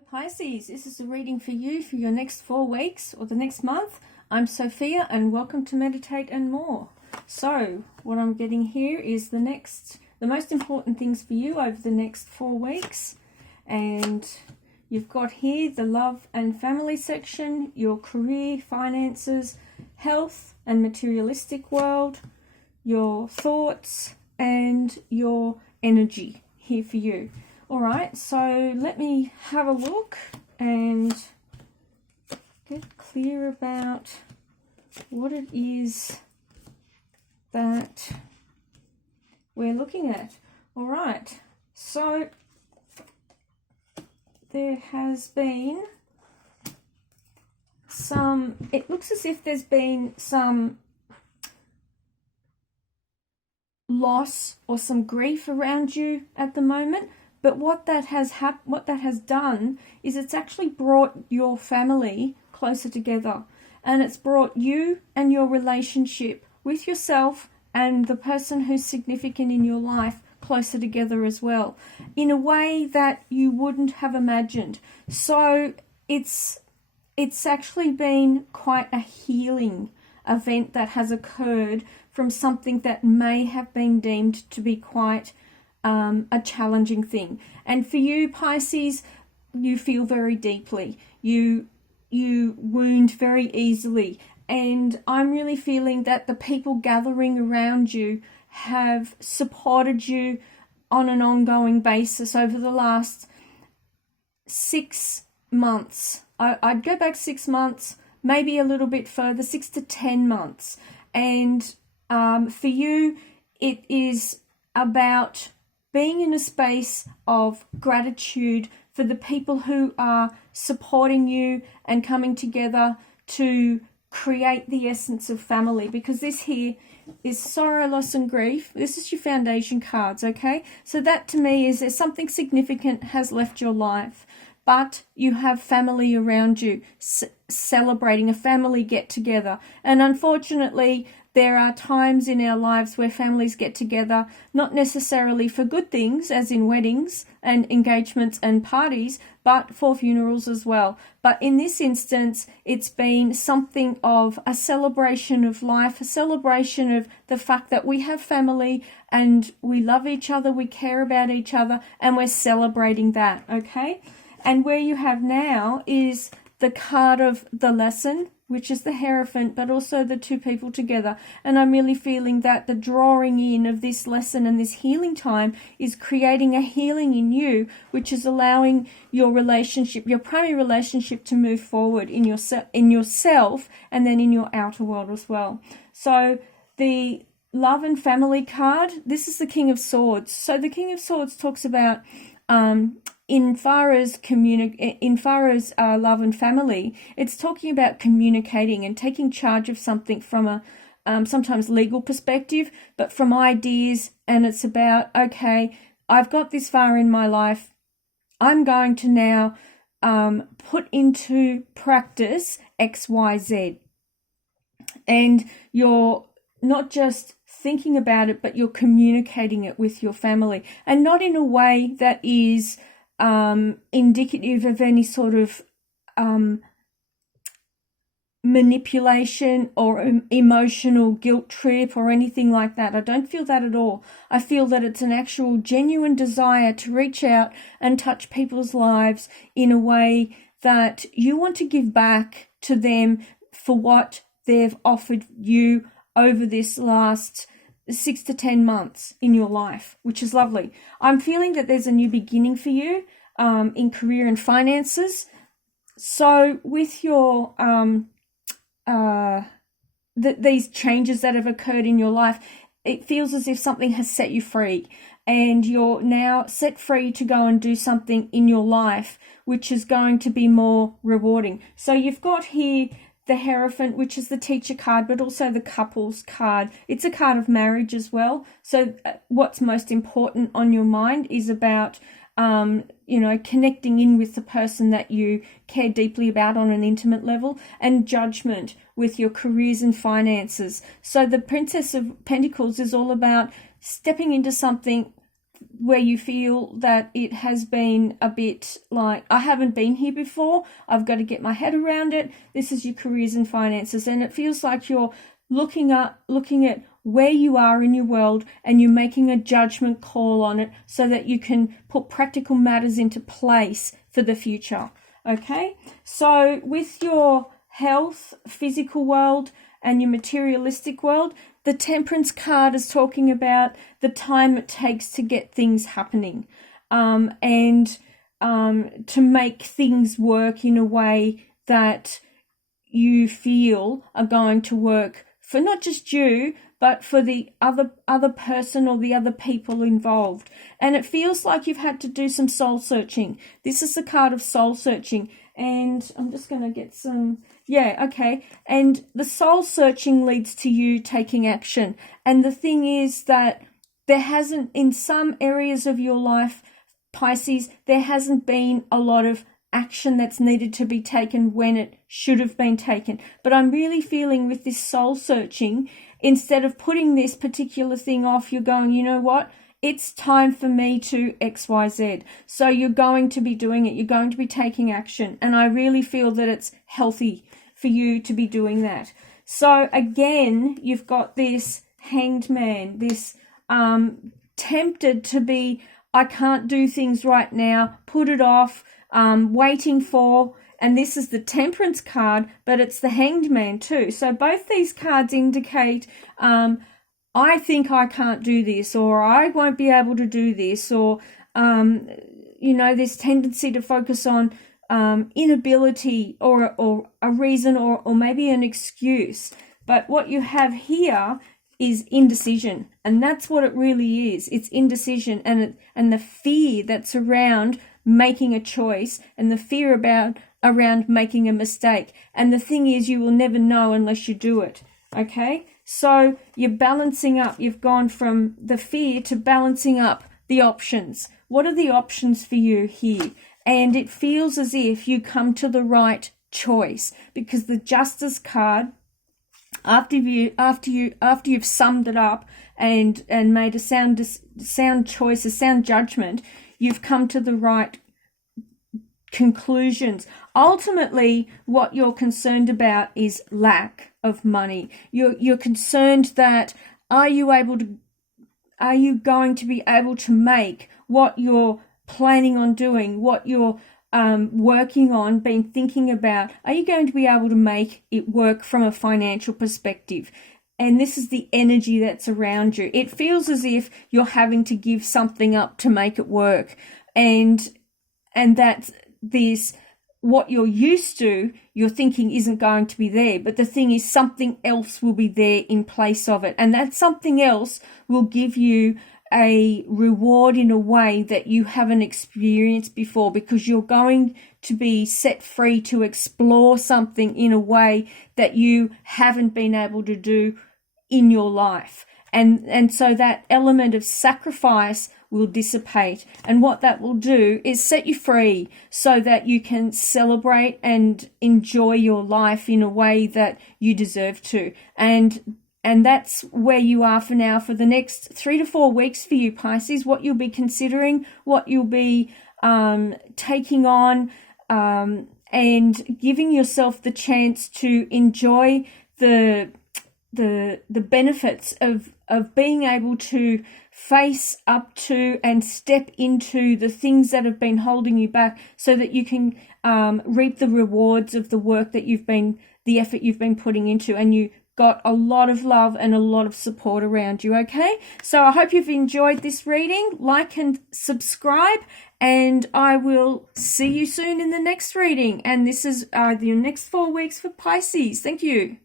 Pisces, this is a reading for you for your next 4 weeks or the next month. I'm Sophia and welcome to Meditate and More. So what I'm getting here is the most important things for you over the next 4 weeks. And you've got here the love and family section, your career, finances, health and materialistic world, your thoughts and your energy here for you. Alright, so let me have a look and get clear about what it is that we're looking at. Alright, so there has been it looks as if there's been some loss or some grief around you at the moment. But what that has done is it's actually brought your family closer together, and it's brought you and your relationship with yourself and the person who's significant in your life closer together as well, in a way that you wouldn't have imagined. So it's actually been quite a healing event that has occurred from something that may have been deemed to be quite a challenging thing. And for you, Pisces, you feel very deeply. You wound very easily. And I'm really feeling that the people gathering around you have supported you on an ongoing basis over the last 6 months. I'd go back 6 months, maybe a little bit further, 6 to 10 months. And for you, it is about being in a space of gratitude for the people who are supporting you and coming together to create the essence of family, because this here is sorrow, loss and grief. This is your foundation cards, okay? So that to me is there's something significant has left your life, but you have family around you celebrating a family get together. And unfortunately, there are times in our lives where families get together, not necessarily for good things, as in weddings and engagements and parties, but for funerals as well. But in this instance, it's been something of a celebration of life, a celebration of the fact that we have family and we love each other, we care about each other, and we're celebrating that, okay? And where you have now is the card of the lesson, which is the Hierophant, but also the two people together. And I'm really feeling that the drawing in of this lesson and this healing time is creating a healing in you, which is allowing your relationship, your primary relationship, to move forward in yourself and then in your outer world as well. So the love and family card, this is the King of Swords. So the King of Swords talks about in far as love and family, it's talking about communicating and taking charge of something from a sometimes legal perspective, but from ideas. And it's about, okay, I've got this far in my life, I'm going to now put into practice X, Y, Z. And you're not just thinking about it, but you're communicating it with your family, and not in a way that is indicative of any sort of manipulation or emotional guilt trip or anything like that. I don't feel that at all. I feel that it's an actual genuine desire to reach out and touch people's lives in a way that you want to give back to them for what they've offered you over this last 6 to 10 months in your life, which is lovely. I'm feeling that there's a new beginning for you in career and finances. So with your these changes that have occurred in your life, it feels as if something has set you free, and you're now set free to go and do something in your life which is going to be more rewarding. So you've got here the Hierophant, which is the teacher card, but also the couples card. It's a card of marriage as well. So what's most important on your mind is about connecting in with the person that you care deeply about on an intimate level, and Judgment with your careers and finances. So the Princess of Pentacles is all about stepping into something where you feel that it has been a bit like, I haven't been here before, I've got to get my head around it. This is your careers and finances, and it feels like you're looking at where you are in your world, and you're making a judgment call on it so that you can put practical matters into place for the future. Okay, so with your health, physical world, and your materialistic world, the Temperance card is talking about the time it takes to get things happening, and to make things work in a way that you feel are going to work for not just you, but for the other person or the other people involved. And it feels like you've had to do some soul searching. This is the card of soul searching. And I'm just going to get some, okay. And the soul searching leads to you taking action. And the thing is that there hasn't, in some areas of your life, Pisces, there hasn't been a lot of action that's needed to be taken when it should have been taken. But I'm really feeling with this soul searching, instead of putting this particular thing off, you're going, you know what? It's time for me to XYZ. So you're going to be doing it. You're going to be taking action. And I really feel that it's healthy for you to be doing that. So again, you've got this Hanged Man, this tempted to be, I can't do things right now, put it off, waiting for, and this is the Temperance card, but it's the Hanged Man too. So both these cards indicate, I think I can't do this, or I won't be able to do this, or, this tendency to focus on inability or a reason or maybe an excuse. But what you have here is indecision, and that's what it really is. It's indecision, and the fear that's around making a choice, and the fear around making a mistake. And the thing is, you will never know unless you do it. Okay, so you're balancing up. You've gone from the fear to balancing up the options. What are the options for you here? And it feels as if you come to the right choice, because the Justice card, after you've summed it up and made a sound choice, a sound judgment, you've come to the right conclusions. Ultimately, what you're concerned about is lack of money. You're concerned that are you going to be able to make what you're planning on doing, what you're working on, been thinking about, are you going to be able to make it work from a financial perspective? And this is the energy that's around you. It feels as if you're having to give something up to make it work. And that's this, what you're used to, you're thinking isn't going to be there. But the thing is, something else will be there in place of it. And that something else will give you a reward in a way that you haven't experienced before, because you're going to be set free to explore something in a way that you haven't been able to do in your life. And so that element of sacrifice will dissipate, and what that will do is set you free so that you can celebrate and enjoy your life in a way that you deserve to. And that's where you are for now, for the next 3 to 4 weeks for you, Pisces. What you'll be considering, what you'll be taking on, and giving yourself the chance to enjoy the benefits of being able to face up to and step into the things that have been holding you back, so that you can reap the rewards of the work that the effort you've been putting into, and you got a lot of love and a lot of support around you. Okay, so I hope you've enjoyed this reading. Like and subscribe, and I will see you soon in the next reading. And this is your next 4 weeks for Pisces. Thank you.